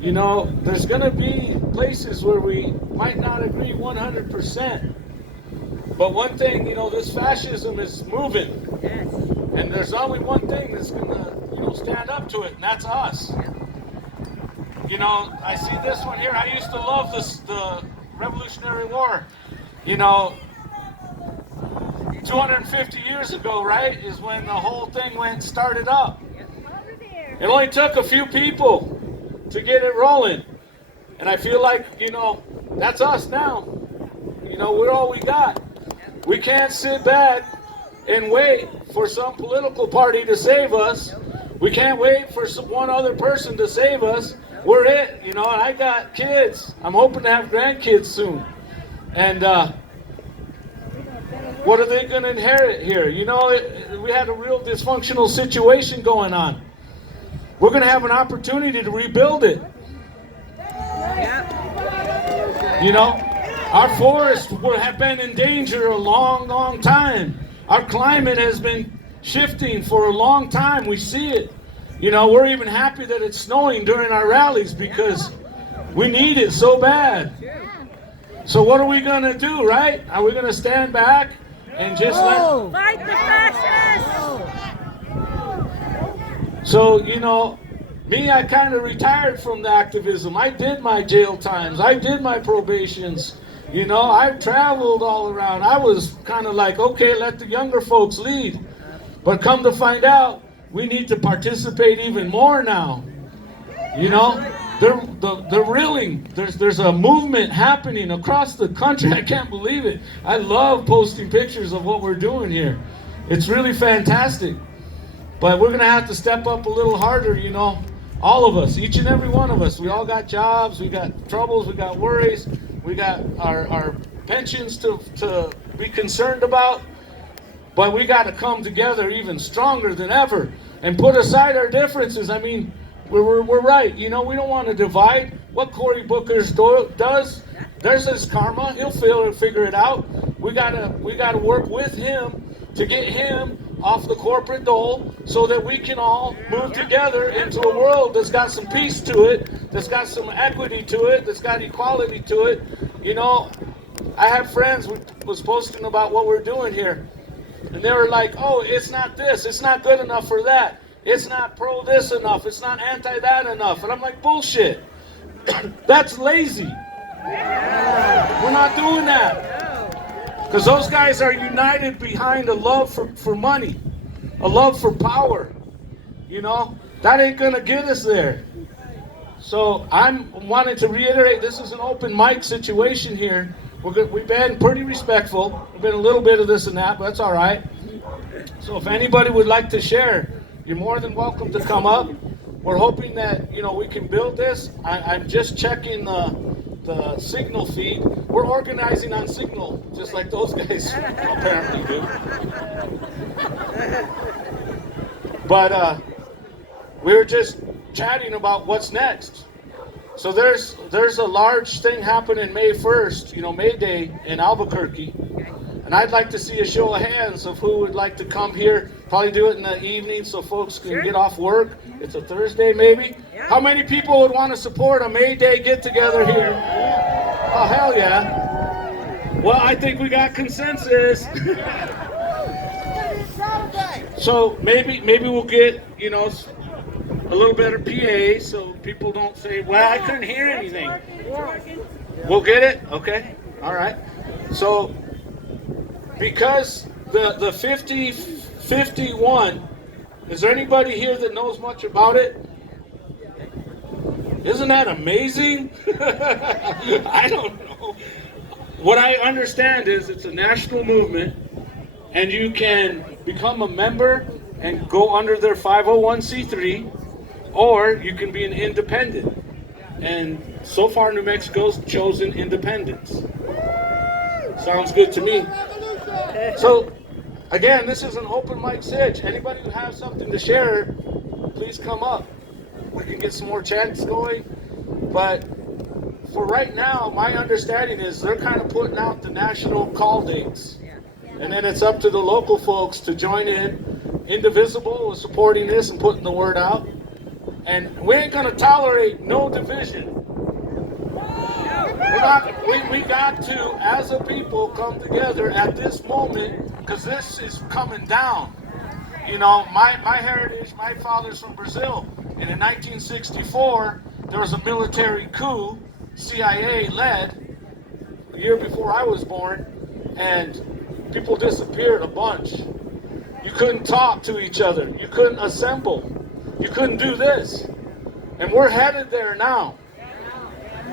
You know, there's going to be places where we might not agree 100%. But one thing, you know, this fascism is moving. And there's only one thing that's going to, you know, stand up to it, and that's us. You know, I see this one here. I used to love the Revolutionary War. You know, 250 years ago, right, is when the whole thing started up. It only took a few people to get it rolling. And I feel like, you know, that's us now. You know, we're all we got. We can't sit back and wait for some political party to save us. We can't wait for one other person to save us. We're it, you know, and I got kids. I'm hoping to have grandkids soon. And what are they going to inherit here? You know, we had a real dysfunctional situation going on. We're going to have an opportunity to rebuild it. You know, our forests have been in danger a long, long time. Our climate has been shifting for a long time. We see it. You know, we're even happy that it's snowing during our rallies because we need it so bad. So what are we going to do, right? Are we going to stand back and just fight the fascists? So, you know, me, I kind of retired from the activism. I did my jail times. I did my probations. You know, I've traveled all around. I was kind of like, okay, let the younger folks lead. But come to find out, we need to participate even more now. You know, they're reeling. There's a movement happening across the country. I can't believe it. I love posting pictures of what we're doing here. It's really fantastic. But we're going to have to step up a little harder, you know. All of us, each and every one of us. We all got jobs, we got troubles, we got worries, we got our pensions to be concerned about. But we got to come together even stronger than ever and put aside our differences. I mean, we're right. You know, we don't want to divide. What Cory Booker does, there's his karma. He'll figure it out. We gotta work with him to get him off the corporate dole so that we can all move together into a world that's got some peace to it, that's got some equity to it, that's got equality to it. You know, I have friends who was posting about what we're doing here, and they were like, oh, it's not this, it's not good enough for that, it's not pro this enough, it's not anti that enough. And I'm like, bullshit. That's lazy. We're not doing that. Because those guys are united behind a love for money, a love for power. You know, that ain't going to get us there. So I'm wanting to reiterate, this is an open mic situation here. We've been pretty respectful. We've been a little bit of this and that, but that's all right. So if anybody would like to share, you're more than welcome to come up. We're hoping that, you know, we can build this. I'm just checking the Signal feed. We're organizing on Signal, just like those guys apparently do. But we were just chatting about what's next. So there's a large thing happening May 1st, you know, May Day in Albuquerque. And I'd like to see a show of hands of who would like to come here. Probably do it in the evening so folks can get off work. It's a Thursday maybe. How many people would want to support a May Day get together here? Oh, hell yeah. Well, I think we got consensus. So maybe we'll get, you know, a little better PA so people don't say, well, I couldn't hear anything. We'll get it? Okay. All right. So because the 50-51, is there anybody here that knows much about it? Isn't that amazing? I don't know. What I understand is it's a national movement, and you can become a member and go under their 501c3, or you can be an independent. And so far, New Mexico's chosen independence. Sounds good to me. So, again, this is an open mic sitch. Anybody who has something to share, please come up. We can get some more chants going. But for right now, my understanding is they're kind of putting out the national call dates. And then it's up to the local folks to join in. Indivisible was supporting this and putting the word out. And we ain't gonna tolerate no division. We got to, as a people, come together at this moment, because this is coming down. You know, my heritage, my father's from Brazil, and in 1964, there was a military coup, CIA-led, a year before I was born, and people disappeared, a bunch. You couldn't talk to each other. You couldn't assemble. You couldn't do this. And we're headed there now.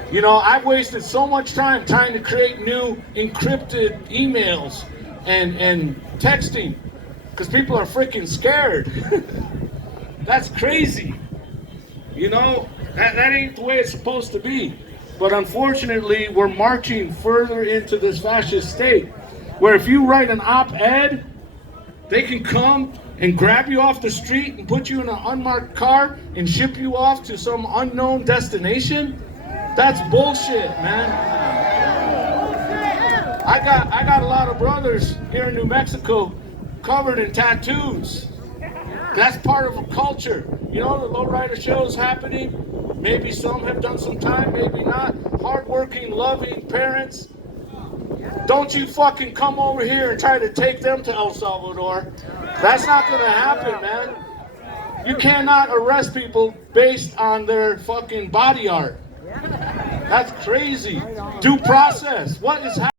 You know, I've wasted so much time trying to create new encrypted emails and texting because people are freaking scared. That's crazy. You know, that ain't the way it's supposed to be. But unfortunately, we're marching further into this fascist state where if you write an op-ed, they can come and grab you off the street and put you in an unmarked car and ship you off to some unknown destination. That's bullshit, man. I got a lot of brothers here in New Mexico covered in tattoos. That's part of a culture. You know, the lowrider show is happening. Maybe some have done some time, maybe not. Hardworking, loving parents. Don't you fucking come over here and try to take them to El Salvador. That's not gonna happen, man. You cannot arrest people based on their fucking body art. That's crazy. Due process. What is happening?